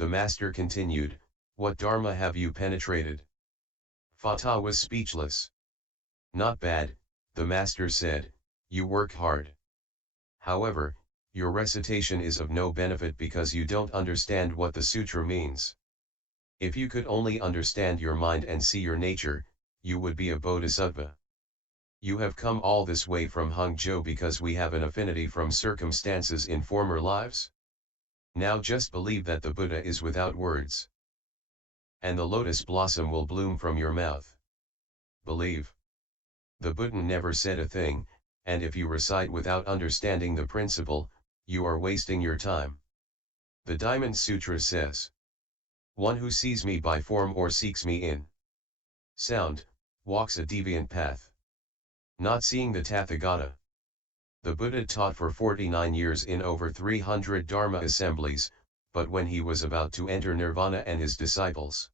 The master continued, "What Dharma have you penetrated?" Fata was speechless. "Not bad," the master said, "you work hard. However, your recitation is of no benefit because you don't understand what the sutra means. If you could only understand your mind and see your nature, you would be a bodhisattva. You have come all this way from Hangzhou because we have an affinity from circumstances in former lives? Now just believe that the Buddha is without words. And the lotus blossom will bloom from your mouth. Believe. The Buddha never said a thing, and if you recite without understanding the principle, you are wasting your time. The Diamond Sutra says, one who sees me by form or seeks me in sound, walks a deviant path. Not seeing the Tathagata. The Buddha taught for 49 years in over 300 Dharma assemblies, but when he was about to enter nirvana and his disciples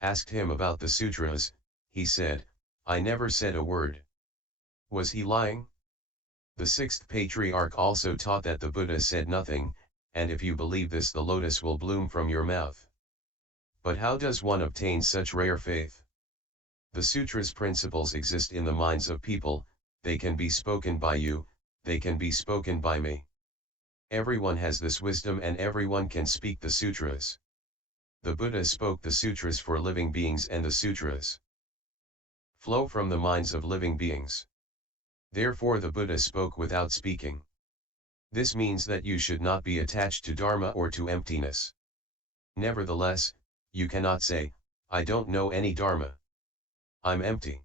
asked him about the sutras, he said, "I never said a word." Was he lying? The sixth patriarch also taught that the Buddha said nothing, and if you believe this, the lotus will bloom from your mouth. But how does one obtain such rare faith? The sutra's principles exist in the minds of people, they can be spoken by you, they can be spoken by me. Everyone has this wisdom and everyone can speak the sutras. The Buddha spoke the sutras for living beings and the sutras flow from the minds of living beings. Therefore the Buddha spoke without speaking. This means that you should not be attached to Dharma or to emptiness. Nevertheless, you cannot say, "I don't know any Dharma. I'm empty."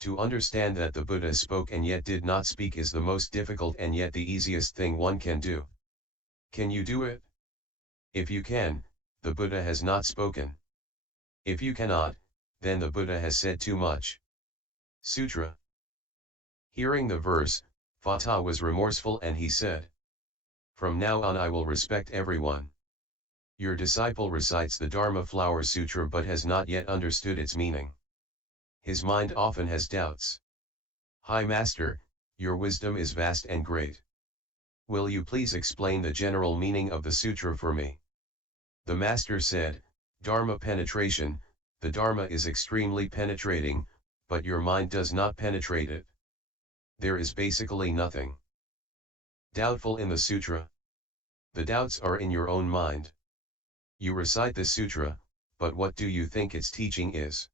To understand that the Buddha spoke and yet did not speak is the most difficult and yet the easiest thing one can do. Can you do it? If you can, the Buddha has not spoken. If you cannot, then the Buddha has said too much. Sutra. Hearing the verse, Fata was remorseful and he said, "From now on I will respect everyone. Your disciple recites the Dharma Flower Sutra but has not yet understood its meaning. His mind often has doubts. High Master, your wisdom is vast and great. Will you please explain the general meaning of the sutra for me?" The Master said, "Dharma penetration, the Dharma is extremely penetrating, but your mind does not penetrate it. There is basically nothing doubtful in the sutra. The doubts are in your own mind. You recite the sutra, but what do you think its teaching is?"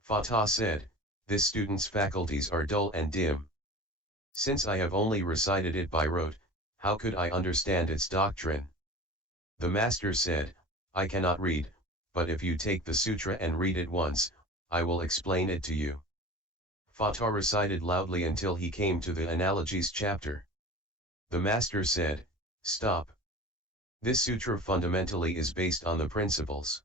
Fata said, "This student's faculties are dull and dim. Since I have only recited it by rote, how could I understand its doctrine?" The Master said, "I cannot read, but if you take the sutra and read it once, I will explain it to you." Fata recited loudly until he came to the analogies chapter. The Master said, "Stop. This sutra fundamentally is based on the principles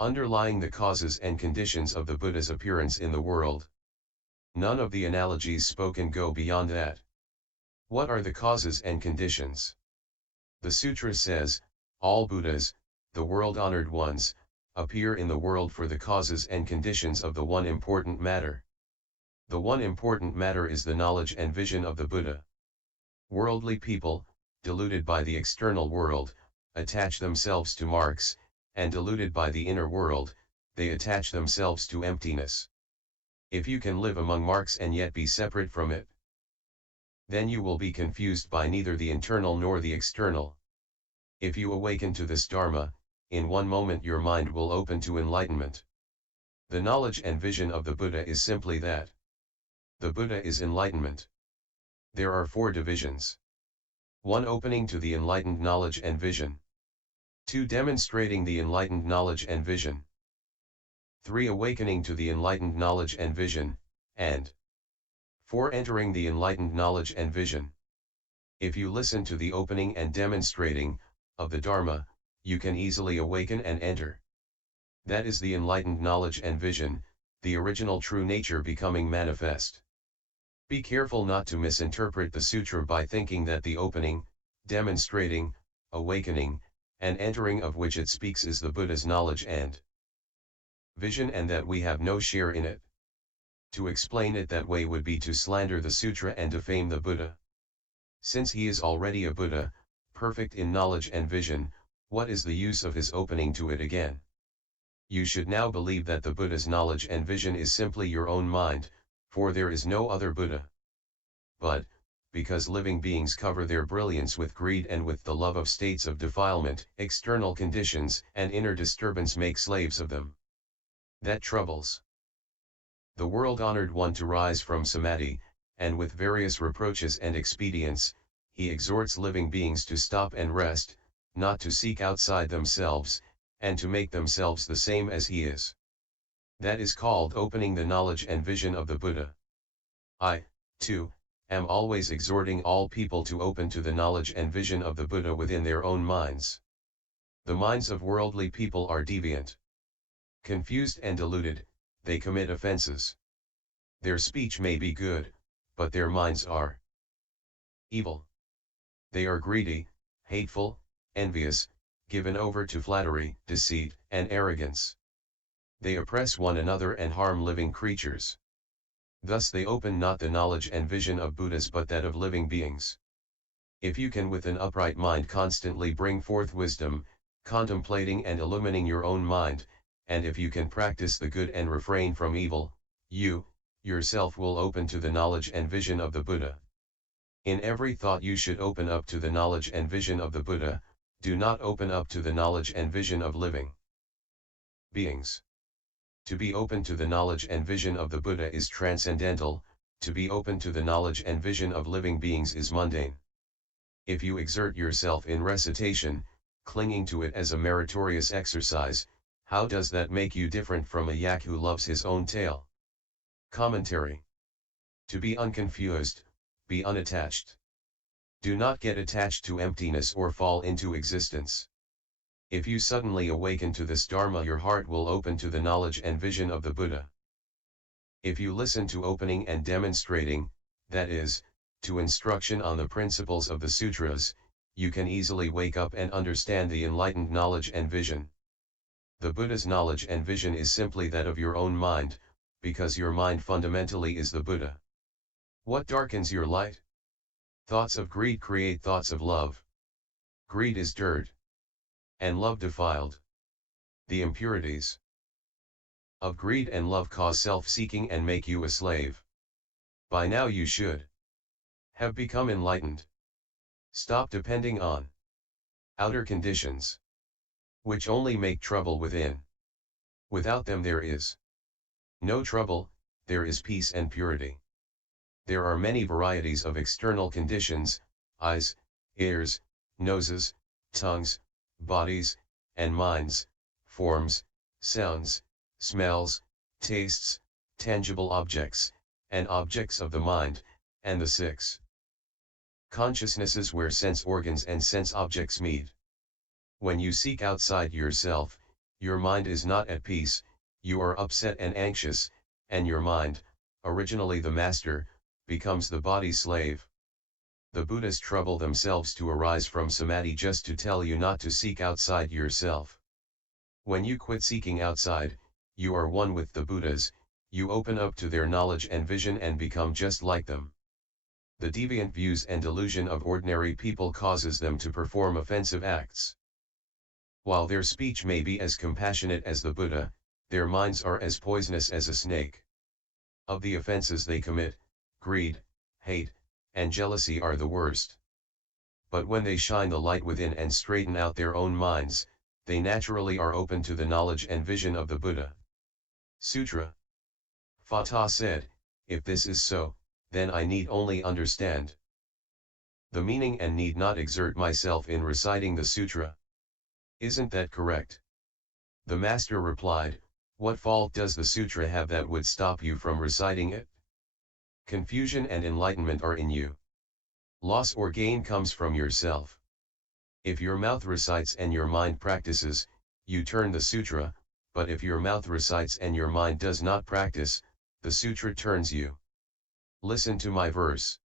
underlying the causes and conditions of the Buddha's appearance in the world. None of the analogies spoken go beyond that. What are the causes and conditions? The sutra says, all Buddhas, the world-honored ones, appear in the world for the causes and conditions of the one important matter. The one important matter is the knowledge and vision of the Buddha. Worldly people, deluded by the external world, attach themselves to marks, and deluded by the inner world, they attach themselves to emptiness. If you can live among marks and yet be separate from it, then you will be confused by neither the internal nor the external. If you awaken to this Dharma, in one moment your mind will open to enlightenment. The knowledge and vision of the Buddha is simply that. The Buddha is enlightenment. There are 4 divisions. 1. Opening to the enlightened knowledge and vision. 2. Demonstrating the enlightened knowledge and vision. 3. Awakening to the enlightened knowledge and vision, and 4. Entering the enlightened knowledge and vision. If you listen to the opening and demonstrating of the Dharma, you can easily awaken and enter. That is the enlightened knowledge and vision, the original true nature becoming manifest. Be careful not to misinterpret the sutra by thinking that the opening, demonstrating, awakening, and entering of which it speaks is the Buddha's knowledge and vision and that we have no share in it. To explain it that way would be to slander the sutra and defame the Buddha. Since he is already a Buddha, perfect in knowledge and vision, What is the use of his opening to it again? You should now believe that the Buddha's knowledge and vision is simply your own mind, for there is no other Buddha. But, because living beings cover their brilliance with greed and with the love of states of defilement, external conditions and inner disturbance make slaves of them. That troubles the world-honored one to rise from samadhi, and with various reproaches and expedients, he exhorts living beings to stop and rest, not to seek outside themselves, and to make themselves the same as he is. That is called opening the knowledge and vision of the Buddha. I, too, am always exhorting all people to open to the knowledge and vision of the Buddha within their own minds. The minds of worldly people are deviant. Confused and deluded, they commit offenses. Their speech may be good, but their minds are evil. They are greedy, hateful, envious, given over to flattery, deceit, and arrogance. They oppress one another and harm living creatures. Thus they open not the knowledge and vision of Buddhas but that of living beings. If you can with an upright mind constantly bring forth wisdom, contemplating and illumining your own mind, and if you can practice the good and refrain from evil, you, yourself will open to the knowledge and vision of the Buddha. In every thought you should open up to the knowledge and vision of the Buddha, do not open up to the knowledge and vision of living beings. To be open to the knowledge and vision of the Buddha is transcendental, to be open to the knowledge and vision of living beings is mundane. If you exert yourself in recitation, clinging to it as a meritorious exercise, how does that make you different from a yak who loves his own tail? Commentary. To be unconfused, be unattached. Do not get attached to emptiness or fall into existence. If you suddenly awaken to this Dharma, your heart will open to the knowledge and vision of the Buddha. If you listen to opening and demonstrating, that is, to instruction on the principles of the sutras, you can easily wake up and understand the enlightened knowledge and vision. The Buddha's knowledge and vision is simply that of your own mind, because your mind fundamentally is the Buddha. What darkens your light? Thoughts of greed create thoughts of love. Greed is dirt, and love defiled. The impurities of greed and love cause self-seeking and make you a slave. By now you should have become enlightened. Stop depending on outer conditions, which only make trouble within. Without them there is no trouble, there is peace and purity. There are many varieties of external conditions: eyes, ears, noses, tongues, bodies, and minds, forms, sounds, smells, tastes, tangible objects, and objects of the mind, and the six consciousnesses where sense organs and sense objects meet. When you seek outside yourself, your mind is not at peace, you are upset and anxious, and your mind, originally the master, becomes the body's slave. The Buddhas trouble themselves to arise from samadhi just to tell you not to seek outside yourself. When you quit seeking outside, you are one with the Buddhas, you open up to their knowledge and vision and become just like them. The deviant views and delusion of ordinary people causes them to perform offensive acts. While their speech may be as compassionate as the Buddha, their minds are as poisonous as a snake. Of the offenses they commit, greed, hate, and jealousy are the worst. But when they shine the light within and straighten out their own minds, they naturally are open to the knowledge and vision of the Buddha. Sutra. Fatah said, if this is so, then I need only understand the meaning and need not exert myself in reciting the sutra. Isn't that correct? The master replied, what fault does the sutra have that would stop you from reciting it? Confusion and enlightenment are in you. Loss or gain comes from yourself. If your mouth recites and your mind practices, you turn the sutra, but if your mouth recites and your mind does not practice, the sutra turns you. Listen to my verse.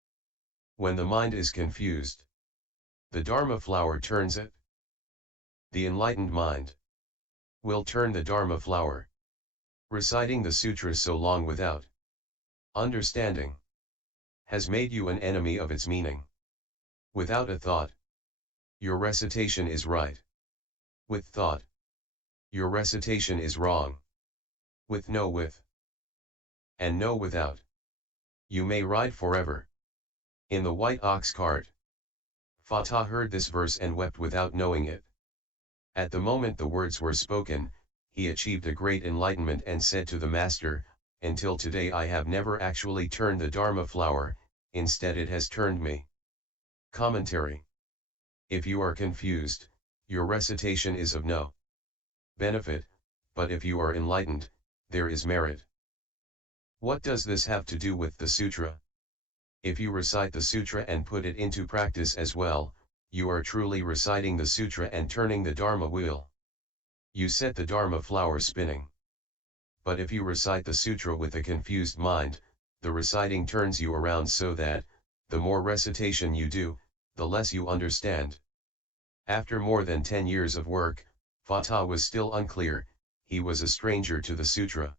When the mind is confused, the Dharma flower turns it. The enlightened mind will turn the Dharma flower. Reciting the sutra so long without understanding has made you an enemy of its meaning. Without a thought, your recitation is right. With thought. Your recitation is wrong. With no with. And no without. You may ride forever. In the white ox cart. Fatah heard this verse and wept without knowing it. At the moment the words were spoken, he achieved a great enlightenment and said to the master, "Until today I have never actually turned the Dharma flower, instead it has turned me." Commentary. If you are confused, your recitation is of no benefit, but if you are enlightened, there is merit. What does this have to do with the sutra? If you recite the sutra and put it into practice as well, you are truly reciting the sutra and turning the Dharma wheel. You set the Dharma flower spinning. But if you recite the sutra with a confused mind, the reciting turns you around so that, the more recitation you do, the less you understand. After more than 10 years of work, Fatah was still unclear, he was a stranger to the sutra.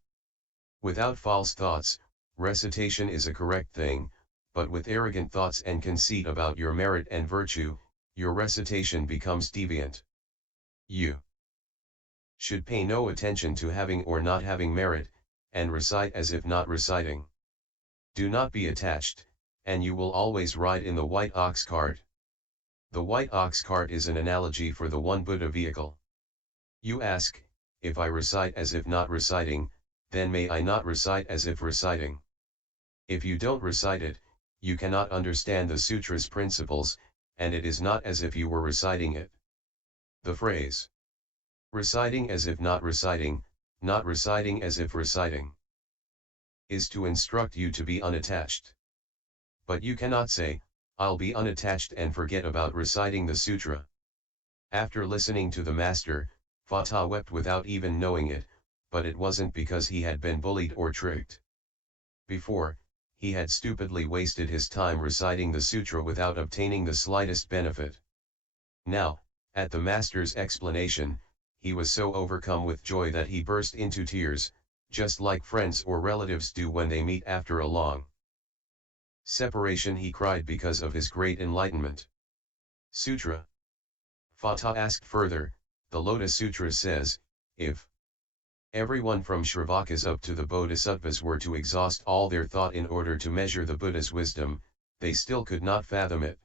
Without false thoughts, recitation is a correct thing, but with arrogant thoughts and conceit about your merit and virtue, your recitation becomes deviant. You should pay no attention to having or not having merit, and recite as if not reciting. Do not be attached, and you will always ride in the white ox cart. The white ox cart is an analogy for the one Buddha vehicle. You ask, if I recite as if not reciting, then may I not recite as if reciting? If you don't recite it, you cannot understand the sutra's principles, and it is not as if you were reciting it. The phrase, reciting as if not reciting as if reciting, is to instruct you to be unattached. But you cannot say, I'll be unattached and forget about reciting the sutra. After listening to the master, Fatah wept without even knowing it, but it wasn't because he had been bullied or tricked. Before, he had stupidly wasted his time reciting the sutra without obtaining the slightest benefit. Now, at the master's explanation, he was so overcome with joy that he burst into tears, just like friends or relatives do when they meet after a long separation. He cried because of his great enlightenment. Sutra. Fatah asked further, the Lotus Sutra says, if everyone from Shravakas up to the Bodhisattvas were to exhaust all their thought in order to measure the Buddha's wisdom, they still could not fathom it.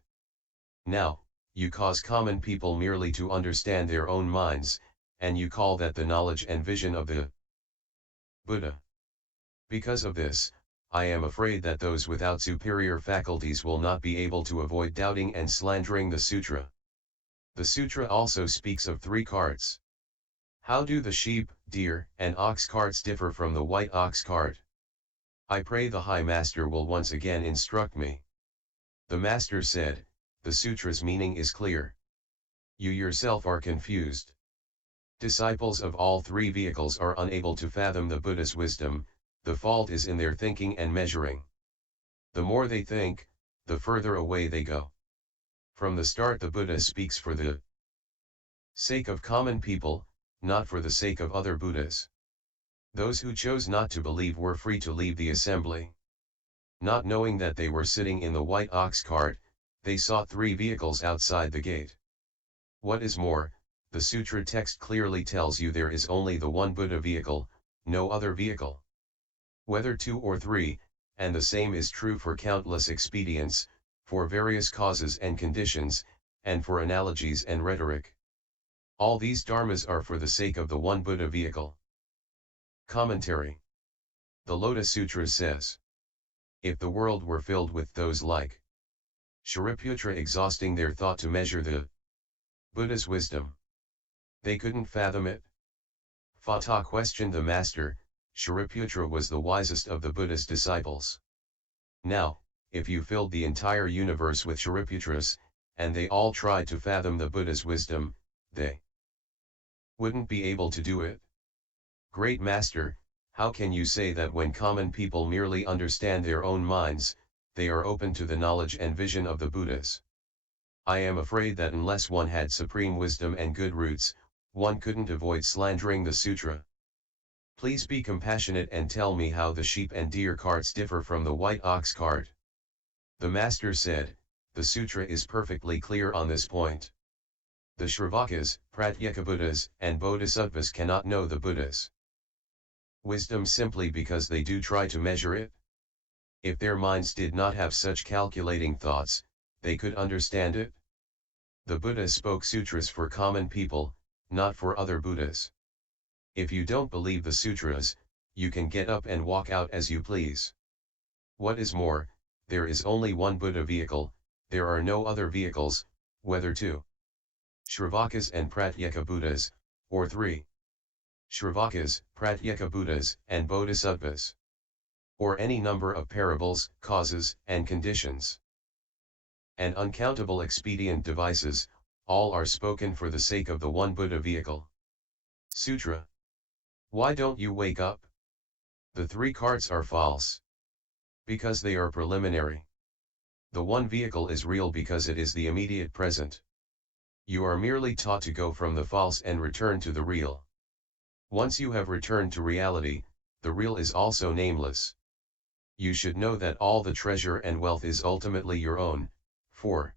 Now, you cause common people merely to understand their own minds, and you call that the knowledge and vision of the Buddha. Because of this, I am afraid that those without superior faculties will not be able to avoid doubting and slandering the sutra. The sutra also speaks of 3 carts. How do the sheep, deer, and ox carts differ from the white ox cart? I pray the High Master will once again instruct me. The Master said, the sutra's meaning is clear. You yourself are confused. Disciples of all 3 vehicles are unable to fathom the Buddha's wisdom, the fault is in their thinking and measuring. The more they think, the further away they go. From the start the Buddha speaks for the sake of common people, not for the sake of other Buddhas. Those who chose not to believe were free to leave the assembly. Not knowing that they were sitting in the white ox cart, they saw 3 vehicles outside the gate. What is more, the sutra text clearly tells you there is only the one Buddha vehicle, no other vehicle. Whether 2 or 3, and the same is true for countless expedients, for various causes and conditions, and for analogies and rhetoric. All these dharmas are for the sake of the one Buddha vehicle. Commentary. The Lotus Sutra says, if the world were filled with those like Shariputra exhausting their thought to measure the Buddha's wisdom, they couldn't fathom it. Fatah questioned the master. Shariputra was the wisest of the Buddha's disciples. Now, if you filled the entire universe with Shariputras, and they all tried to fathom the Buddha's wisdom, they wouldn't be able to do it. Great Master, how can you say that when common people merely understand their own minds, they are open to the knowledge and vision of the Buddhas? I am afraid that unless one had supreme wisdom and good roots, one couldn't avoid slandering the sutra. Please be compassionate and tell me how the sheep and deer carts differ from the white ox cart. The Master said, the sutra is perfectly clear on this point. The Shravakas, Pratyekabuddhas, and Bodhisattvas cannot know the Buddhas' wisdom simply because they do try to measure it. If their minds did not have such calculating thoughts, they could understand it. The Buddha spoke sutras for common people, not for other Buddhas. If you don't believe the sutras, you can get up and walk out as you please. What is more, there is only one Buddha vehicle, there are no other vehicles, whether two Shravakas and Pratyeka Buddhas, or three Shravakas, Pratyeka Buddhas, and Bodhisattvas, or any number of parables, causes, and conditions, and uncountable expedient devices, all are spoken for the sake of the one Buddha vehicle. Sutra. Why don't you wake up? The three carts are false, because they are preliminary. The one vehicle is real because it is the immediate present. You are merely taught to go from the false and return to the real. Once you have returned to reality, the real is also nameless. You should know that all the treasure and wealth is ultimately your own, for